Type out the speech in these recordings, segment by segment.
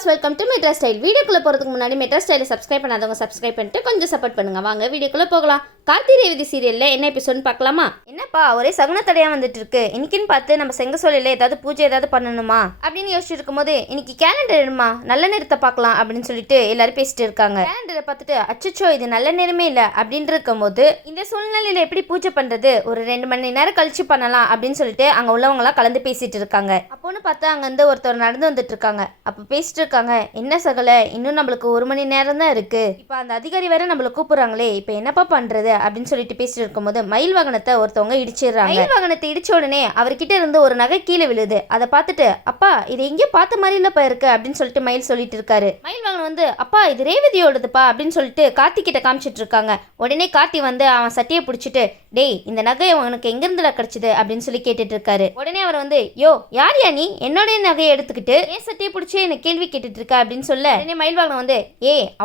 Viewers, welcome to metro style. வீடியோக்குள்ள போறதுக்கு முன்னாடி மெட்ரா ஸ்டைலை சப்ஸ்கிரைப் பண்ணாதவங்க சப்ஸ்கிரைப் பண்ணிட்டு கொஞ்சம் சப்போர்ட் பண்ணுங்க. வாங்க வீடியோக்குள்ள போகலாம். கார்த்தி ரேவதி சீரியல்ல என்ன எபிசோட்னு பார்க்கலாமா? என்னப்பா ஒரே சகுனத்தடையா வந்துட்டு இருக்கு. இன்னைக்குன்னு பார்த்து நம்ம செங்கசோலையில ஏதாவது பூஜை ஏதாவது பண்ணணுமா அப்படின்னு யோசிச்சுட்டு இருக்கும்போது இன்னைக்கு கேலண்டர் எடுமா, நல்ல நேரத்தை பார்க்கலாம் அப்படின்னு சொல்லிட்டு எல்லாரும் பேசிட்டு இருக்காங்க. கேலண்டரை பார்த்துட்டு அச்சச்சோ இது நல்ல நேரமே இல்லை அப்படின்னு இருக்கும்போது இந்த சூழ்நிலையில எப்படி பூஜை பண்றது, ஒரு 2 மணி நேரம் கழிச்சு பண்ணலாம் அப்படின்னு சொல்லிட்டு அங்க உள்ளவங்களாம் கலந்து பேசிட்டு இருக்காங்க. அப்போன்னு பார்த்தா அங்க இருந்து ஒருத்தர் நடந்து வந்துட்டு இருக்காங்க. அப்ப பேசிட்டு இருக்காங்க, என்ன சகல இன்னும் நம்மளுக்கு 1 மணி நேரம் தான் இருக்கு, இப்ப அந்த அதிகாரி வேற நம்மள கூப்பிடுறாங்களே, இப்ப என்னப்பா பண்றது அப்படின்னு சொல்லிட்டு பேசிட்டு இருக்கும்போது மயில் வாகனத்தை ஒருத்தவங்க இடிச்சிடுறாங்க. மயில் வாகனத்தை இடிச்ச உடனே அவர்கிட்ட இருந்து ஒரு நகை கீழே விழுது. அதை பார்த்துட்டு அப்பா இது எங்கேயோ பார்த்த மாதிரி இல்லப்பா இருக்கு அப்படின்னு சொல்லிட்டு மயில் சொல்லிட்டு இருக்காரு. மயில் வாகனம் வந்து அப்பா இது ரேவதியோடதுப்பா அப்படின்னு சொல்லிட்டு கார்த்தி கிட்ட காமிச்சிட்டு இருக்காங்க. உடனே கார்த்தி வந்து அவன் சட்டையை பிடிச்சிட்டு டேய் இந்த நகையை உனக்கு எங்க இருந்துல கிடைச்சது அப்படின்னு சொல்லி கேட்டுட்டு இருக்காரு. உடனே அவர் வந்து யோ யார் யா நீ என்னோட நகையை எடுத்துக்கிட்டு ஏன் சட்டையை பிடிச்சி என்ன கேள்வி கேட்டுட்டு இருக்க அப்படின்னு சொல்ல உடனே மயில் வாகனம் வந்து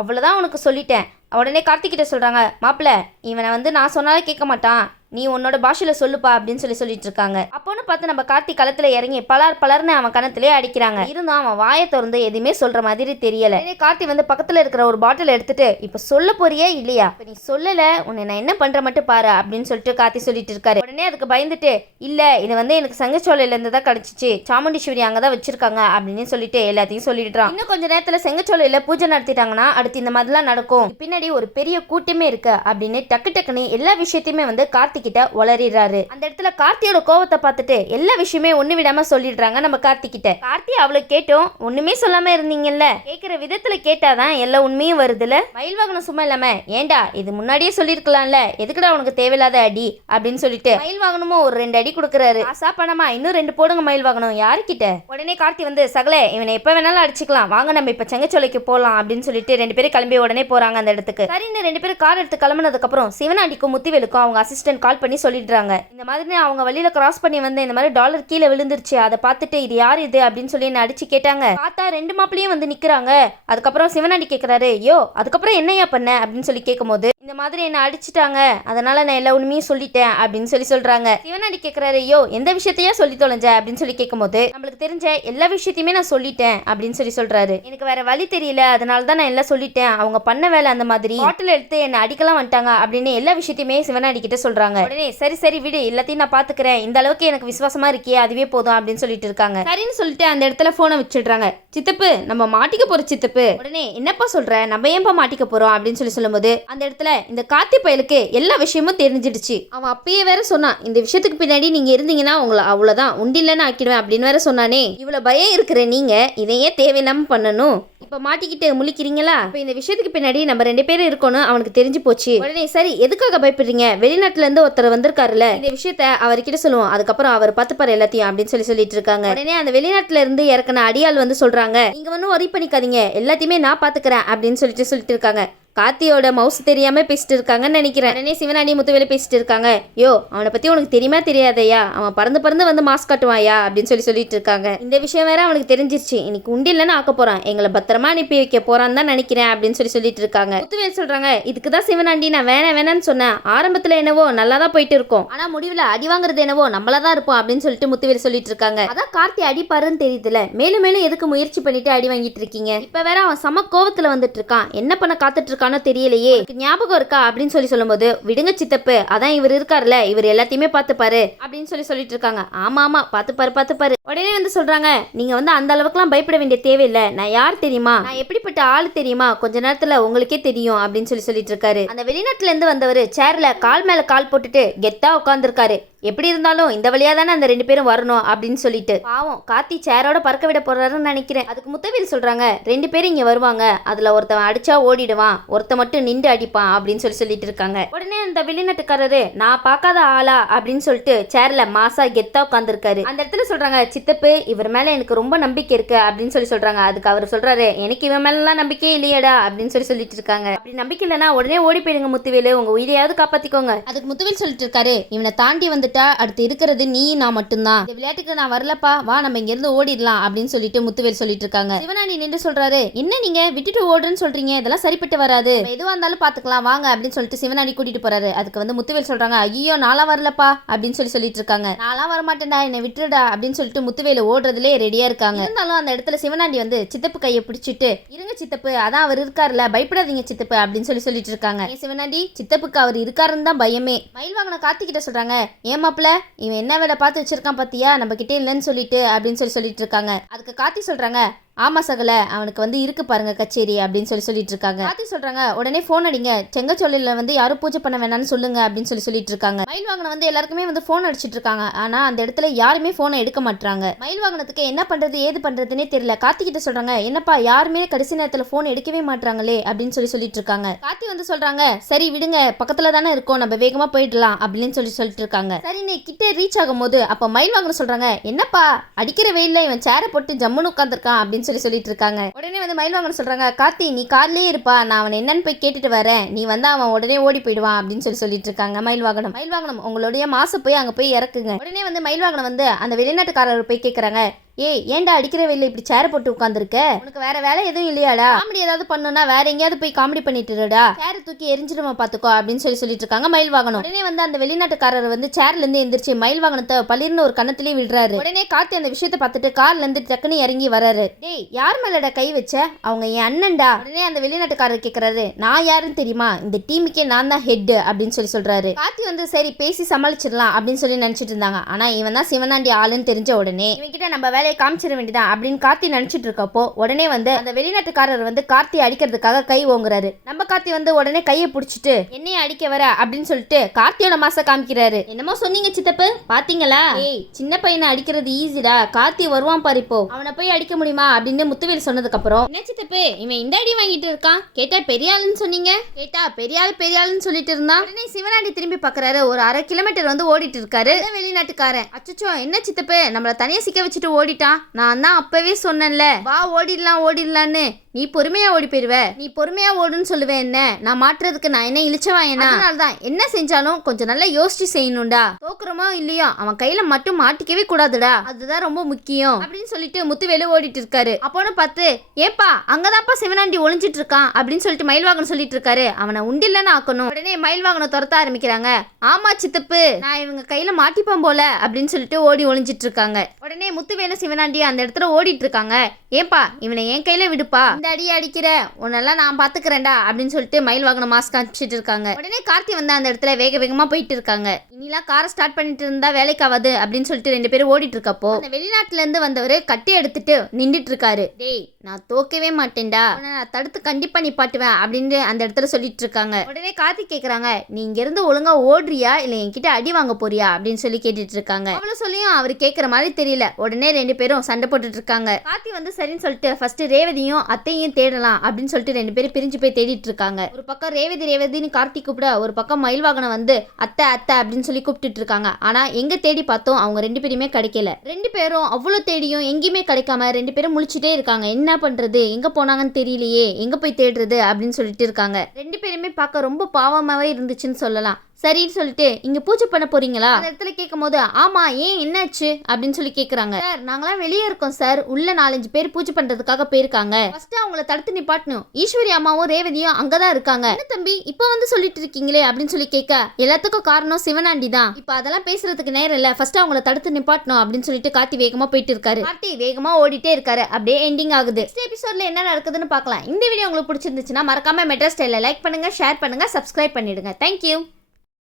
அவ்வளவுதான் உனக்கு சொல்லிட்டேன். உடனே கார்த்திக் கிட்ட சொல்றாங்க, மாப்பிள்ள இவனை வந்து நான் சொன்னாலும் கேட்க மாட்டான், நீ உன்னோட பாஷையில சொல்லுப்பா அப்படின்னு சொல்லிட்டு இருக்காங்க. அப்போன்னு பார்த்து நம்ம கார்த்தி களத்துல இறங்கி பலர்னு அவன் கணத்திலே அடிக்கிறாங்க. இருந்தும் அவன் வாயை திறந்து எதுவுமே சொல்ற மாதிரி தெரியல. கார்த்தி வந்து பக்கத்துல இருக்கிற ஒரு பாட்டில் எடுத்துட்டு இப்ப சொல்ல போறியே இல்லையா, நீ சொல்லல உன்னை நான் என்ன பண்ற மட்டும் பாரு அப்படின்னு சொல்லிட்டு கார்த்தி சொல்லிட்டு இருக்காரு. உடனே அதுக்கு பயந்துட்டு இல்ல இது வந்து எனக்கு செங்கச்சோலையில இருந்து தான் கிடைச்சிச்சு, சாமுண்டீஸ்வரி அங்கதான் வச்சிருக்காங்க அப்படின்னு சொல்லிட்டு எல்லாத்தையும் சொல்லிடுறான். இன்னும் கொஞ்ச நேரத்துல செங்கச்சோலையில பூஜை நடத்திட்டாங்கன்னா அடுத்து இந்த மாதிரிலாம் நடக்கும், பின்னாடி ஒரு பெரிய கூட்டமே இருக்கு அப்படின்னு டக்குன்னு எல்லா விஷயத்தையுமே வந்து கார்த்தி கிட்ட வளரிறாரு. அந்த இடத்துல கார்த்தியோட கோவத்தை பார்த்துட்டு எல்லா விஷயமே ஒண்ணு விடாம சொல்லிடுறாங்க நம்ம கார்த்தி கிட்ட. கார்த்தி அவளுக்கு கேட்டோம் ஒண்ணுமே சொல்லாம இருந்தீங்கல்ல, கேட்கிற விதத்துல கேட்டாதான் எல்லா உண்மையும் வருதுல. மயில் வாகனம் சும்மா இல்லாம ஏண்டா இது முன்னாடியே சொல்லிருக்கலாம்ல, எதுக்குடா உனக்கு தேவையில்லாத அடி அப்படின்னு சொல்லிட்டு மயில் வாகனமும் ஒரு 2 அடி கொடுக்குறாரு. ஆசா பணமா இன்னும் 2 போடுங்க மயில் வாகனம் யாருக்கிட்ட. உடனே கார்த்தி வந்து சகலே இவனை எப்ப வேணாலும் அடிச்சுக்கலாம், வாங்க நம்ம இப்ப செங்கச்சோலைக்கு போலாம் அப்படின்னு சொல்லிட்டு 2 பேரும் கிளம்பி உடனே போறாங்க அந்த இடத்துக்கு. சரின்னு 2 பேரும் கார் எடுத்து கிளம்பினதுக்கு அப்புறம் சிவனாண்டிக்கும் முத்திவேலுக்கும் அவங்க அசிஸ்டன்ட் கால் பண்ணி சொல்லிடுறாங்க. இந்த மாதிரி அவங்க வழியில கிராஸ் பண்ணி வந்து இந்த மாதிரி டாலர் கீழே விழுந்துருச்சு, அதை பார்த்துட்டு இது யார் இது அப்படின்னு சொல்லி என்ன அடிச்சு கேட்டாங்க. பார்த்தா 2 மாப்பிளையும் வந்து நிக்கிறாங்க. அதுக்கப்புறம் சிவனாண்டி கேட்கிறாரு யோ அதுக்கப்புறம் என்னையா பண்ண அப்படின்னு சொல்லி கேட்கும்போது இந்த மாதிரி என்ன அடிச்சுட்டாங்க அதனால நான் எல்லா உண்மையும் சொல்லிட்டேன் அப்படின்னு சொல்றாங்க. சிவனாண்டி கேட்கிறாரு யோ எந்த விஷயத்தையா சொல்லி தொலைஞ்ச அப்படின்னு சொல்லி கேட்கும்போது நம்மளுக்கு தெரிஞ்ச எல்லா விஷயத்தையுமே நான் சொல்லிட்டேன் அப்படின்னு சொல்றாரு. எனக்கு வேற வழி தெரியல அதனால தான் நான் எல்லாம் சொல்லிட்டேன், அவங்க பண்ண வேலை அந்த மாதிரி பாட்டில் எடுத்து என்ன அடிக்கலாம் வந்துட்டாங்க அப்படின்னு எல்லா விஷயத்தையுமே சிவனாண்டி கிட்ட சொல்றாங்க. உடனே சரி விடு எல்லாத்தையும் நான் பாத்துக்கிறேன், இந்த அளவுக்கு எனக்கு விசுவாசமா இருக்கியே அதுவே போதும் அப்படின்னு சொல்லிட்டு இருக்காங்க. சரின்னு சொல்லிட்டு அந்த இடத்துல போனை வச்சிடுறாங்க. சித்தப்பு நம்ம மாட்டிக்க போற சித்தப்பு. உடனே என்னப்பா சொல்ற, நம்ம ஏன்பா மாட்டிக்க போறோம் அப்படின்னு சொல்லும்போது அந்த இடத்துல இந்த கார்த்தி பயலுக்கு எல்லா விஷயமும் தெரிஞ்சிடுச்சு. அவன் அப்பயே வேற சொன்னான் இந்த விஷயத்துக்கு பின்னாடி நீங்க இருந்தீங்கன்னா உங்களை அவ்வளவுதான் உண்டில்லன்னு ஆக்கிடுவேன் அப்படின்னு வேற சொன்னானே. இவ்வளவு பயம் இருக்கிற நீங்க இதையே தேவையில்லாம பண்ணணும், இப்ப மாட்டிக்கிட்டு முழிக்கிறீங்களா, இப்ப இந்த விஷயத்துக்கு பின்னாடி நம்ம 2 பேரும் இருக்கணும் அவனுக்கு தெரிஞ்சு போச்சு. உடனே சரி எதுக்காக பயப்படுறீங்க, வெளிநாட்டுல இருந்து ஒருத்தர் வந்திருக்காருல இந்த விஷயத்த அவர்கிட்ட சொல்லுவோம், அதுக்கப்புறம் அவர் பார்த்துப்பாரு எல்லாத்தையும் அப்படின்னு சொல்லிட்டு இருக்காங்க. உடனே அந்த வெளிநாட்டுல இருந்து இறக்குன அடியாள் வந்து சொல்றாங்க நீங்க ஒன்னும் ஒரி பண்ணிக்காதீங்க எல்லாத்தையுமே நான் பாத்துக்கிறேன் அப்படின்னு சொல்லிட்டு இருக்காங்க. கார்த்தியோட மவுஸ் தெரியாம பேசிட்டு இருக்காங்கன்னு நினைக்கிறேன். உடனே சிவனாண்டி முத்துவேலு பேசிட்டு இருக்காங்க, யோ அவனை பத்தி உனக்கு தெரியுமா தெரியாதையா, அவன் பறந்து வந்து மாஸ்க் காட்டுவாயா அப்படின்னு சொல்லிட்டு இருக்காங்க. இந்த விஷயம் வேற அவனுக்கு தெரிஞ்சிருச்சு, இன்னைக்கு உண்டில்லன்னு ஆக்க போறான், எங்களை பத்திரமா அனுப்பி வைக்க போறான்னு தான் நினைக்கிறேன் அப்படின்னு சொல்லிட்டு இருக்காங்க. முத்துவேல் சொல்றாங்க இதுக்குதான் சிவனாண்டி நான் வேணான்னு சொன்னேன், ஆரம்பத்துல என்னவோ நல்லா தான் போயிட்டு இருக்கோம், ஆனா முடிவுல அடி வாங்குறது என்னவோ நம்மளதான் இருப்போம் அப்படின்னு சொல்லிட்டு முத்துவேல் சொல்லிட்டு இருக்காங்க. அதான் கார்த்தி அடிப்பாருன்னு தெரியுதுல, மேலும் எதுக்கு முயற்சி பண்ணிட்டு அடி வாங்கிட்டு இருக்கீங்க, இப்ப வேற அவன் சம கோவத்துல வந்துட்டு இருக்கான், என்ன பண்ண காத்துட்டு இருக்கான் தெரியலையே, ஞாபகம் இருக்கா அப்படின்னு சொல்லும்போது விடுங்க சித்தப்பு அதான் இவர் இருக்காருல்ல இவர் எல்லாத்தையுமே பார்த்துப்பாரு அப்படின்னு சொல்லிட்டு இருக்காங்க. ஆமா பார்த்துப்பாரு. உடனே வந்து சொல்றாங்க நீங்க வந்து அந்த அளவுக்குலாம் பயப்பட வேண்டிய தேவையில்லை, நான் யார் தெரியுமா, நான் எப்படிப்பட்ட ஆள் தெரியுமா, கொஞ்ச நேரத்துல உங்களுக்கே தெரியும் அப்படின்னு சொல்லிட்டு இருக்காரு. அந்த வெளிநாட்டுல இருந்து வந்தவர் சேர்ல கால் மேல கால் போட்டுட்டு கெத்தா உட்கார்ந்துருக்காரு. எப்படி இருந்தாலும் இந்த வழியா தானே அந்த 2 பேரும் வரணும் அப்படின்னு சொல்லிட்டு பாவம் கார்த்தி சேரோட பறக்க விட போறாருன்னு நினைக்கிறேன். அதுக்கு முத்தவேல் சொல்றாங்க 2 பேரும் இங்க வருவாங்க, அதுல ஒருத்தவன் அடிச்சா ஓடிடுவான், ஒருத்த மட்டும் நின்று அடிப்பான் அப்படின்னு சொல்லிட்டு இருக்காங்க. உடனே அந்த வெளிநாட்டுக்காரரு நான் பார்க்காத ஆளா அப்படின்னு சொல்லிட்டு சேர்ல மாசா கெத்தா உட்காந்துருக்காரு. அந்த இடத்துல சொல்றாங்க சித்தப்பு இவர் மேல எனக்கு ரொம்ப நம்பிக்கை இருக்கு அப்படின்னு சொல்றாங்க. அதுக்கு அவர் சொல்றாரு எனக்கு இவன் மேல எல்லாம் நம்பிக்கையே இல்லையடா அப்படின்னு சொல்லிட்டு இருக்காங்க. அப்படி நம்பிக்கை இல்லைன்னா உடனே ஓடி போயிடுங்க முத்துவேலு, உங்க உயிரையாவது காப்பாத்திக்கோங்க. அதுக்கு முத்துவேல் சொல்லிட்டு இருக்காரு இவனை தாண்டி வந்துட்டு வந்துட்டா அடுத்து இருக்கிறது நீ நான் மட்டும்தான். இந்த விளையாட்டுக்கு நான் வரலப்பா, வா நம்ம இங்க இருந்து ஓடிடலாம் அப்படின்னு சொல்லிட்டு முத்துவேல் சொல்லிட்டு இருக்காங்க. சிவனாண்டி நின்று சொல்றாரு, என்ன நீங்க விட்டுட்டு ஓடுன்னு சொல்றீங்க, இதெல்லாம் சரிப்பட்டு வராது, எதுவா இருந்தாலும் பாத்துக்கலாம் வாங்க அப்படின்னு சொல்லிட்டு சிவனாண்டி கூட்டிட்டு போறாரு. அதுக்கு வந்து முத்துவேல் சொல்றாங்க, ஐயோ நாளா வரலப்பா அப்படின்னு சொல்லிட்டு இருக்காங்க. நாளா வரமாட்டேன்டா, என்னை விட்டுடா அப்படின்னு சொல்லிட்டு முத்துவேல் ஓடுறதுலே ரெடியா இருக்காங்க. இருந்தாலும் அந்த இடத்துல சிவனாண்டி வந்து சித்தப்பு கையை பிடிச்சிட்டு, இருங்க சித்தப்பு, அதான் அவர் இருக்காருல்ல, பயப்படாதீங்க சித்தப்பு அப்படின்னு சொல்லிட்டு இருக்காங்க. சிவனாண்டி சித்தப்புக்கு அவர் இருக்காருன்னு தான் பயமே. மயில் வாங்கின கார்த்திகிட்ட சொல்றாங்க, ஏமாப்ல இவன் என்ன வேலை பார்த்து வச்சிருக்கான் பாத்தியா, நம்ம கிட்டே இல்லைன்னு சொல்லிட்டு அப்படின்னு சொல்லிட்டு இருக்காங்க. அதுக்கு கார்த்தி சொல்றாங்க, ஆமா சகல, அவனுக்கு வந்து இருக்கு பாருங்க கச்சேரி அப்படின்னு சொல்லிட்டு இருக்காங்க. கார்த்தி சொல்றாங்க, உடனே போன் அடிங்க, செங்கச்சோலையில வந்து யாரும் பூஜை பண்ண வேணாம்னு சொல்லுங்க அப்படின்னு சொல்லிட்டு இருக்காங்க. மயில் வாகனம் வந்து எல்லாருக்குமே வந்து போன் அடிச்சிட்டு இருக்காங்க. ஆனா அந்த இடத்துல யாருமே போனை எடுக்க மாட்டாங்க. மயில் வாகனத்துக்கு என்ன பண்றது ஏது பண்றதுன்னே தெரியல. கார்த்தி கிட்ட சொல்றாங்க, என்னப்பா யாருமே கடைசி நேரத்துல போன் எடுக்கவே மாட்டாங்களே அப்படின்னு சொல்லிட்டு இருக்காங்க. கார்த்தி வந்து சொல்றாங்க, சரி விடுங்க, பக்கத்துல தானே இருக்கோம், நம்ம வேகமா போயிடலாம் அப்படின்னு சொல்லிட்டு இருக்காங்க. சரி நீ கிட்டே ரீச் ஆகும் போது அப்ப மயில் வாகனம் சொல்றாங்க, என்னப்பா அடிக்கிற வெயில்ல இவன் சேரை போட்டு ஜம்முன்னு உட்காந்துருக்கான் அப்படின்னு சொல்லிட்டு இருக்காங்க. உடனே வந்து மயில்வாங்கன்னு சொல்றாங்க, கார்த்தி நீ கார்லயே இருப்பா, நான் அவன் என்னன்னு போய் கேட்டுட்டு வரேன், நீ வந்து அவன் உடனே ஓடி போயிடுவான் அப்படின்னு சொல்லிட்டு இருக்காங்க. மயில்வாகனம் உங்களுடைய மாசு போய் அங்க போய் இறக்குங்க. உடனே வந்து மயில்வாகனம் வந்து அந்த வெளிநாட்டுக்காரர் போய் கேட்கறாங்க, ஏய் ஏன்டா அடிக்கிற வெயில இப்படி சேர போட்டு உட்காந்துருக்க, உனக்கு வேற வேலை எதுவும் இல்லையாடா, காமெடி ஏதாவது பண்ணுனா வேற எங்கேயாவது போய் காமெடி பண்ணிட்டுடா, சேர தூக்கி எரிஞ்சிடுமா பாத்துக்கோ அப்படின்னு சொல்லிட்டு இருக்காங்க மயில்வாகனம். உடனே வந்து அந்த வெளிநாட்டுக்காரர் வந்து சேர்ல இருந்து எந்திரிச்சு மயில்வாகனத்தை பளிர்னு ஒரு கண்ணத்திலே விடுறாரு. உடனே கார்த்தி அந்த விஷயத்தை பார்த்துட்டு கார்ல இருந்து டக்குன்னு இறங்கி வராரு. டேய் யார் மேலடா கை வச்ச, அவங்க என் அண்ணன்டா. உடனே அந்த வெளிநாட்டுக்காரர் கேட்கறாரு, நான் யாருன்னு தெரியுமா, இந்த டீமுக்கே நான் தான் ஹெட் அப்படின்னு சொல்றாரு. கார்த்தி வந்து சரி பேசி சமாளிச்சிடலாம் அப்படின்னு சொல்லி நினைச்சிட்டு இருந்தாங்க. ஆனா இவன் தான் சிவனாண்டி ஆளுன்னு தெரிஞ்ச உடனே இவங்கிட்ட நம்ம வேலையை காமிச்சிட வேண்டியதான் அப்படின்னு கார்த்தி நினைச்சிட்டு இருக்கப்போ உடனே வந்து அந்த வெளிநாட்டுக்காரர் வந்து கார்த்தி அடிக்கிறதுக்காக கை ஓங்குறாரு. நம்ம கார்த்தி வந்து உடனே கையை பிடிச்சிட்டு என்னைய அடிக்க வர அப்படின்னு சொல்லிட்டு கார்த்தியோட மாச காமிக்கிறாரு. என்னமோ சொன்னீங்க சித்தப்பு பாத்தீங்களா, ஏய் சின்ன பையனை அடிக்கிறது ஈஸிடா, கார்த்தி வருவான் பாரு இப்போ, அவனை போய் அடிக்க முடியுமா அப்படின்னு முத்துவேல் சொன்னதுக்கு அப்புறம், என்ன சித்தப்பு இவன் இந்த அடி வாங்கிட்டு இருக்கான், கேட்டா பெரிய ஆளுன்னு சொன்னீங்க, கேட்டா பெரிய ஆளுன்னு சொல்லிட்டு இருந்தான். உடனே சிவனாண்டி திரும்பி பாக்குறாரு, ஒரு 1/2 கிலோமீட்டர் வந்து ஓடிட்டு இருக்காரு வெளிநாட்டுக்காரன். அச்சச்சோ என்ன சித்தப்பு நம்மள தனியா சிக்க வச்சுட்டு ஓடிட்டான், நான் தான் அப்பவே சொன்னேன்ல வா ஓடிடலான்னு, நீ பொறுமையா ஓடி போயிருவ, நீ பொறுமையா ஓடுன்னு சொல்லுவேன், என்ன நான் மாற்றுறதுக்கு நான் என்ன இழிச்சவாயனா, அதனாலதான் என்ன செஞ்சாலும் கொஞ்சம் நல்லா யோசிச்சு செய்யணும்டா, தோக்குறமோ இல்லையோ அவன் கையில மட்டும் மாட்டிக்கவே கூடாதுடா, அதுதான் ரொம்ப முக்கியம் அப்படின்னு சொல்லிட்டு முத்துவேலு ஓடிட்டு இருக்காரு. அப்போன்னு பார்த்து, ஏப்பா அங்கதான்ப்பா சிவனாண்டி ஒளிஞ்சிட்டு இருக்கான் அப்படின்னு சொல்லிட்டு மயில்வாகனம் சொல்லிட்டு இருக்காரு, அவனை உண்டில்லன்னு ஆக்கணும். உடனே மயில்வாகனம் துரத்த ஆரம்பிக்கிறாங்க. ஆமா சித்தப்பு நான் இவங்க கையில மாட்டிப்பேன் போல அப்படின்னு சொல்லிட்டு ஓடி ஒளிஞ்சிட்டு இருக்காங்க. உடனே முத்துவேலு சிவனாண்டி அந்த இடத்துல ஓடிட்டு இருக்காங்க. ஏப்பா இவனை என் கையில விடுப்பா, இந்த அடி அடிக்கிற உன்னெல்லாம் நான் பாத்துக்கிறேன்டா அப்படின்னு சொல்லிட்டு மயில்வாகனம் மாஸ்க் அனுப்பிச்சிட்டு இருக்காங்க. உடனே கார்த்தி வந்து அந்த இடத்துல வேகமா போயிட்டு இருக்காங்க. இனிலாம் காரை ஸ்டார்ட் பண்ணிட்டு இருந்தா வேலைக்காவது அப்படின்னு சொல்லிட்டு 2 பேரும் ஓடிட்டு இருக்கப்போ அந்த வெளிநாட்டுல இருந்து வந்தவரு கட்டி எடுத்துட்டு நின்றுட்டு இருக்காரு. டேய் நான் தோக்கவே மாட்டேன்டா, நான் தடுத்து கண்டிப்பா நிப்பாட்டுவேன் அப்படின்னு அந்த இடத்துல சொல்லிட்டு இருக்காங்க. உடனே கார்த்தி கேக்குறாங்க, நீ இங்க இருந்து ஒழுங்கா ஓடுறியா இல்ல என்கிட்ட அடி வாங்க போறியா அப்படின்னு சொல்லி கேட்டுட்டு இருக்காங்க. அவ்வளவு சொல்லியும் அவர் கேட்கற மாதிரி தெரியல. உடனே 2 பேரும் சண்டை போட்டுட்டு இருக்காங்க. கார்த்தி வந்து சரின்னு சொல்லிட்டு ஃபர்ஸ்ட் ரேவதியும் அத்தையும் தேடலாம் அப்படின்னு சொல்லிட்டு 2 பேரும் பிரிஞ்சு போய் தேடிட்டு இருக்காங்க. ஒரு பக்கம் ரேவதின்னு கார்த்தி கூப்பிட, ஒரு பக்கம் மயில்வாகனம் வந்து அத்தை அப்படின்னு சொல்லி கூப்பிட்டு இருக்காங்க. ஆனா எங்க தேடி பார்த்தோம் அவங்க 2 பேருமே கிடைக்கல. 2 பேரும் அவ்வளவு தேடியும் எங்கேயுமே கிடைக்காம 2 பேரும் முழிச்சுட்டே இருக்காங்க. என்ன பண்றது, எங்க போனாங்கன்னு தெரியலையே, எங்க போய் தேடுறது அப்படின்னு சொல்லிட்டு இருக்காங்க. 2 பேருமே பார்க்க ரொம்ப பாவமாவே இருந்துச்சுன்னு சொல்லலாம். சரின்னு சொல்லிட்டு இங்க பூஜை பண்ண போறீங்களா அந்த இடத்துல கேட்கும் போது, ஆமா ஏன் என்னாச்சு அப்படின்னு சொல்லி கேக்குறாங்க. சார் நாங்களாம் வெளியே இருக்கோம் சார், உள்ள 4-5 பேர் பூஜை பண்றதுக்காக போயிருக்காங்க, ஃபர்ஸ்ட் அவங்கள தடுத்து நிப்பாட்டணும், ஈஸ்வரி அம்மாவும் ரேவதியும் அங்கதான் இருக்காங்க. என்ன தம்பி இப்ப வந்து சொல்லிட்டு இருக்கீங்களே அப்படின்னு சொல்லி கேட்க, எல்லாத்துக்கும் காரணம் சிவனாண்டி தான், இப்ப அதெல்லாம் பேசுறதுக்கு நேரம் இல்ல, ஃபர்ஸ்ட் அவங்கள தடுத்து நிப்பாட்டணும் அப்படின்னு சொல்லிட்டு கார்த்தி வேகமா போயிட்டு இருக்காரு. கார்த்தி வேகமா ஓடிட்டே இருக்காரு. அப்படியே எண்டிங் ஆகுது. நெக்ஸ்ட் எபிசோட்ல என்ன நடக்குதுன்னு பார்க்கலாம். இந்த வீடியோ உங்களுக்கு பிடிச்சிருந்துச்சுன்னா மறக்காம மெட்ரா ஸ்டைல லைக் பண்ணுங்க, ஷேர் பண்ணுங்க, சப்ஸ்கிரைப் பண்ணிடுங்க. தேங்க்யூ.